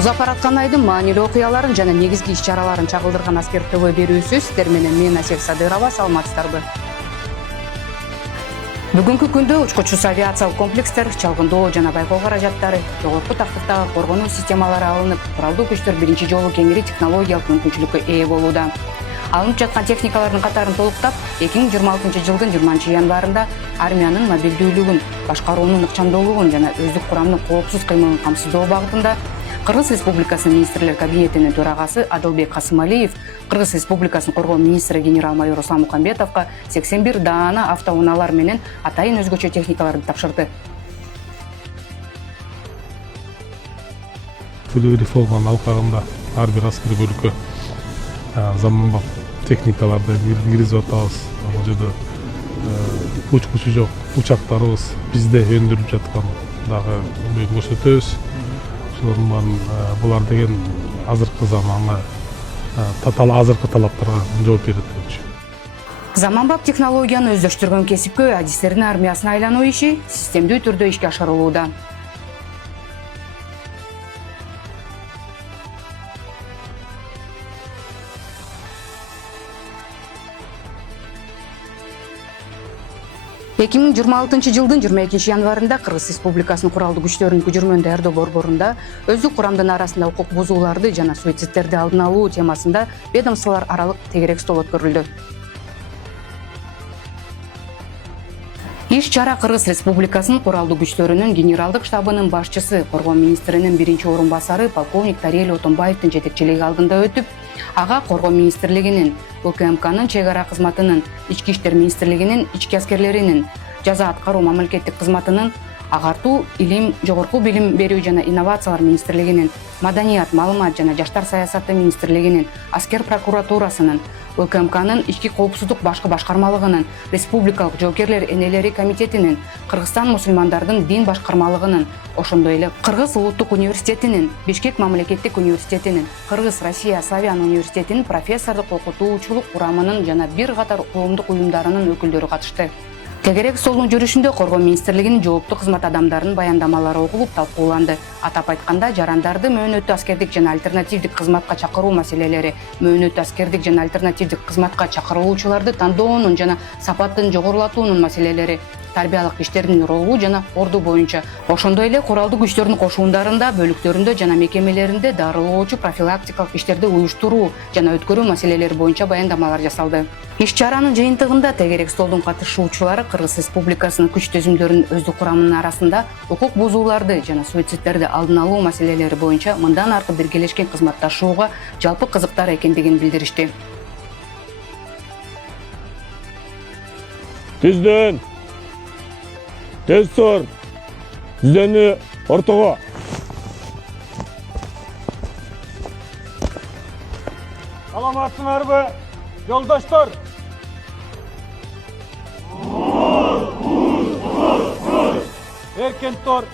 Узапараткан айдын маанилүү окуяларын жана негизги иш-чараларын чагылдырган аскер ТВ берүүсү сиздер менен мен Асек Садырова, саламатсыздарбы. Бүгүнкү күндө учкучсуз авиациялык комплекстер, чалгындоо жана байкоо каражаттары, жогорку тактыктагы коргонуу системалары алынып, куралдуу күчтөр биринчи жолу кеңири технологиялык мүмкүнчүлүккө ээ болууда. Алынып жаткан техникалардын катарын толуктап, 2026-жылдын 20-январында армиянын мобилдүүлүгүн, башкаруунун ыкчамдуулугун жана өздүк курамдын коопсуз кыймылын камсыздоо багытында Кыргыз Республикасынын министрлер кабинетинин төрагасы Адылбек Касымалиев Кыргыз Республикасынын коргоо министри генерал-майор Руслан Мукамбетовго 81 даана автоунаалар менен атайын өзгөчө техникаларды тапшырды. Тилүү реформанын алкагында ар бир аскер бөлүккө заманбап техникаларды киргизип атабыз. Бул жерде учкучу жок учактарыбыз бизде өндүрүлүп жаткан дагы көрсөтөбүз. Булар деген азыркы заманга азыркы талаптарга жооп берет болчу. Заманбап технологияны өздөштүргөн кесипкөй адистердин армиясына айлануу иши системдүү түрдө ишке ашырылууда. жылдын 22-январында Кыргыз Республикасынын куралдуу күчтөрүнүн көчүрмөн даярдоо борборунда өздүк курамдын арасында укук бузууларды жана суицидтерди алдын алуу темасында ведомстволор аралык тегерек стол өткөрүлдү. Иш-чара Кыргыз Республикасынын куралдуу күчтөрүнүн генералдык штабынын башчысы, коргоо министринин биринчи орун басары полковник Тарел Отонбаевдин жетекчилиги алдында өтүп, ага коргоо министрлигинин, УКМКнын чек ара кызматынын, Ички иштер министрлигинин ички аскерлеринин, жаза аткаруу мамлекеттик кызматынын, агартуу, илим, жогорку билим берүү жана инновациялар министрлигинин, маданият, маалымат жана жаштар саясаты министрлигинин, аскер прокуратурасынын, УКМКнын ички коопсуздук башкы башкармалыгынын, республикалык жоокерлер энелери комитетинин, Кыргызстан мусулмандардын дин башкармалыгынын, ошондой эле Кыргыз улуттук университетинин, Бишкек мамлекеттик университетинин, Кыргыз Россия славян университетинин профессордук окутуучулук курамынын жана бир катар коомдук уюмдарынын өкүлдөрү катышты. Тегерек столдун жүрүшүндө коргоо министрлигинин жооптуу кызмат адамдарынын баяндамалары окулуп талкууланды. Атап айтканда, жарандарды мөөнөттүү аскердик жана альтернативдик кызматка чакыруу маселелери, мөөнөттүү аскердик жана альтернативдик кызматка чакырылуучуларды тандоонун жана сапатын жогорулатуунун маселелери, тарбиялык иштердин ролу жана орду боюнча, ошондой эле куралдуу күчтөрдүн кошуундарында, бөлүктөрүндө жана мекемелеринде дарылоочу профилактикалык иштерди уюштуруу жана өткөрүү маселелери боюнча баяндамалар жасалды. Иш-чаранын жыйынтыгында тегерек столдун катышуучулары Кыргыз Республикасынын күч төзүмдөрүнүн өздүк курамынын арасында укук бузууларды жана суицидтерди алдын алуу маселелери боюнча мындан аркы биргелешкен кызматташууга жалпы кызыктар экендигин билдиришти. Түздөн тез сор, түздөнү ортого. Саламатсыңарбы, жолдоштор? Эркен тор.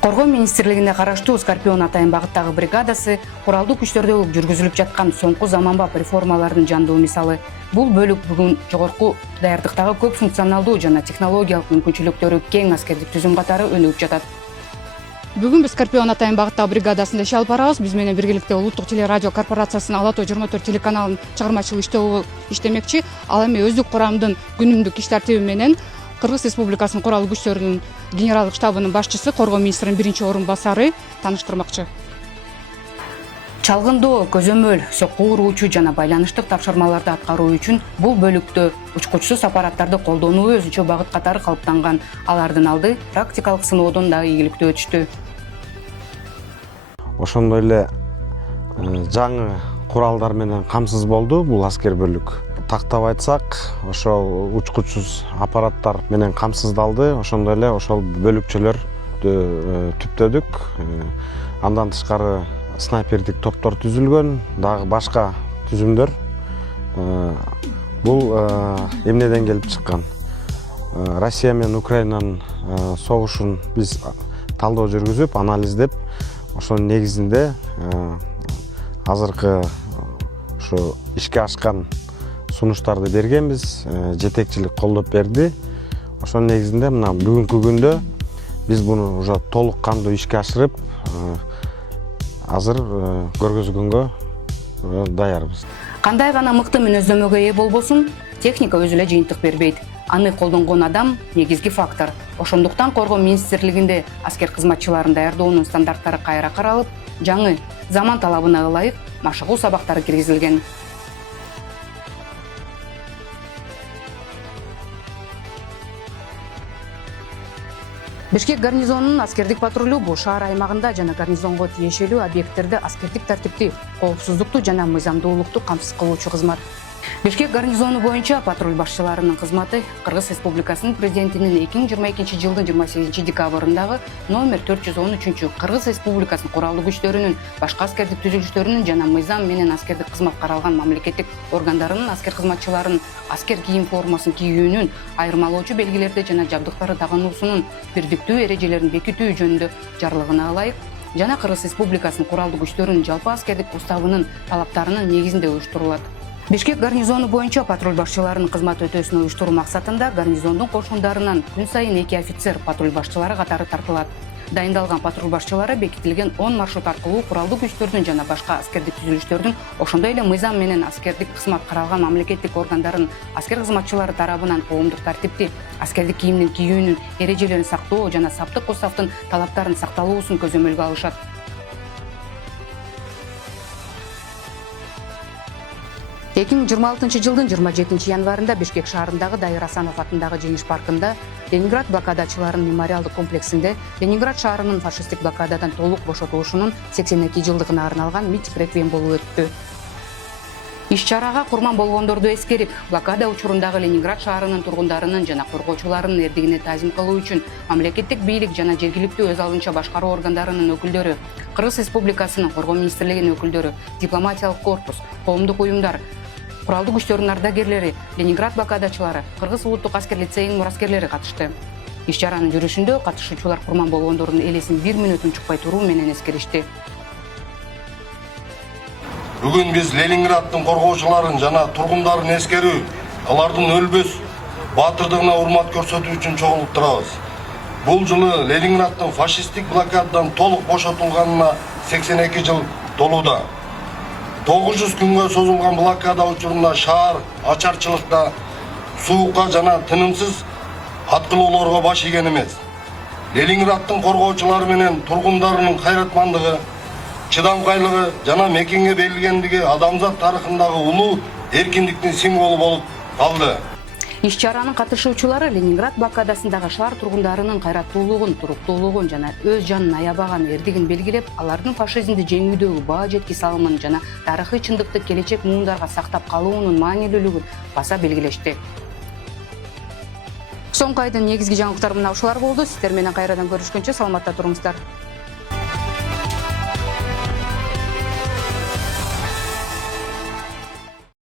Коргоо министрлигине караштуу Скорпион атайын багыттагы бригадасы куралдуу күчтөрдө жүргүзүлүп жаткан соңку заманбап реформалардын жандуу мисалы. Бул бөлүк бүгүн жогорку даярдыктагы көп функционалдуу жана технологиялык мүмкүнчүлүктөрү кең аскердик түзүм катары өнүгүп жатат. Бүгүн биз Скорпион атайын багыттагы бригадасында иш алып барабыз. Биз менен биргеликте Улуттук телерадио корпорациясынын Ала Тоо 24 телеканалынын чыгармачылык иштөө иштемекчи. Ал эми өздүк курамдын күнүмдүк иш тартиби менен Кыргыз Республикасынын куралдуу күчтөрүнүн генералдык штабынын башчысы, коргоо министринин биринчи орун басары тааныштырмакчы. Чалгындоо, көзөмөл, сокку уруучу жана байланыштык тапшырмаларды аткаруу үчүн бул бөлүктө учкучсуз аппараттарды колдонуу өзүнчө багыт катары калыптанган. Алардын алды практикалык сыноодон дагы ийгиликтүү өтүштү. Ошондой эле жаңы куралдар менен камсыз болду бул аскер бөлүк. Тактап айтсак, ошол учкучсуз аппараттар менен камсыздалды. Ошондой эле ошол бөлүкчөлөрдү түптөдүк. Андан тышкары снайпердик топтор түзүлгөн, дагы башка түзүмдөр. Бул эмнеден келип чыккан? Россия менен Украинанын согушун биз талдоо жүргүзүп, анализдеп, ошонун негизинде азыркы ушу ишке ашкан сунуштарды бергенбиз, жетекчилик колдоп берди. Ошонун негизинде мына бүгүнкү күндө биз буну уже толук кандуу ишке ашырып, азыр көргөзгөнгө даярбыз. Кандай гана мыкты мүнөздөмөгө ээ болбосун, техника өзү эле жыйынтык бербейт. Аны колдонгон адам негизги фактор. Ошондуктан Коргоо министрлигинде аскер кызматчыларын даярдоонун стандарттары кайра каралып, жаңы заман талабына ылайык машыгуу сабактары киргизилген. Бишкек гарнизонунун аскердик патрулю бул шаар аймагында жана гарнизонго тиешелүү объекттерде аскердик тартипти, коопсуздукту жана мыйзамдуулукту камсыз кылуучу кызмат. Бишкек гарнизону боюнча патруль башчыларынын кызматы Кыргыз Республикасынын президентинин 2022 жылдын 28 декабрындагы номер 413 Кыргыз Республикасынын куралдуу күчтөрүнүн, башка аскердик түзүлүштөрүнүн жана мыйзам менен аскердик кызмат каралган мамлекеттик органдарынын аскер кызматчыларынын аскер кийим формасын кийүүнүн, айырмалоочу белгилерди жана жабдыктарды тагынуусунун бирдиктүү эрежелерин бекитүү жөнүндө жарлыгына ылайык жана Кыргыз Республикасынын куралдуу күчтөрүнүн жалпы аскердик уставынын талаптарынын негизинде уюштурулат. Бишкек гарнизону боюнча патруль башчыларынын кызмат өтөөсүн уюштуруу максатында гарнизондун кошундарынан күн сайын 2 офицер патруль башчылары катары тартылат. Дайындалган патруль башчылары бекитилген 10 маршрут аркылуу куралдуу күчтөрдүн жана башка аскердик түзүлүштөрдүн, ошондой эле мыйзам менен аскердик кызмат каралган мамлекеттик органдардын аскер кызматчылары тарабынан коомдук тартипти, аскердик кийимдин кийүүнүн эрежелерин сактоо жана саптык уставдын талаптарын сакталуусун көзөмөлгө алышат. 2026 жылдын 27 январында Бишкек шаарындагы Дайыр Асанов атындагы Жеңиш паркында Ленинград блокадачыларынын мемориалдык комплексинде Ленинград шаарынын фашисттик блокададан толук бошотулушунун 82 жылдыгына арналган митинг реквием болуп өттү. Иш-чарага курман болгондорду эскерип, блокада учурундагы Ленинград шаарынын тургундарынын жана коргоочуларынын эрдигине таазим кылуу үчүн мамлекеттик бийлик жана жергиликтүү өз алынча башкаруу органдарынын өкүлдөрү, Кыргыз Республикасынын Коргоо министрлигинин өкүлдөрү, дипломатиялык корпус, коомдук уюмдар, куралдуу күчтөрдүн ардагерлери, Ленинград блокадачылары, Кыргыз улуттук аскер лицейинин мураскерлери катышты. Иш-чаранын жүрүшүндө катышуучулар курман болгондордун элесин 1 мүнөт унчукпай туруу менен эскеришти. Бүгүн биз Ленинграддын коргоочуларын жана тургундарын эскерүү, алардын өлбөс баатырдыгына урмат көрсөтүү үчүн чогулуп турабыз. Бул жылы Ленинграддын фашисттик блокададан толук бошотулганына 82 жыл толууда. 900 күнгө созулган блокада учурунда шаар ачарчылыкта суукка жана тынымсыз аткылоолорго баш ийген эмес. Ленинграддын коргоочулары менен тургундарынын кайратмандыгы, чыдамкайлыгы жана мекенге берилгендиги адамзат тарыхындагы улуу эркиндиктин символу болуп калды. Иш-чаранын катышуучулары Ленинград блокадасындагы шаар тургундарынын кайраттуулугун, туруктуулугун жана өз жанын аябаган эрдигин белгилеп, алардын фашизмди жеңүүдөгү баа жетки салымын жана тарыхый чындыкты келечек муундарга сактап калуунун маанилүүлүгүн баса белгилешти. Соңку айдын негизги жаңылыктары мына ушулар болду. Сиздер менен кайрадан көрүшкөнчө саламатта туруңуздар.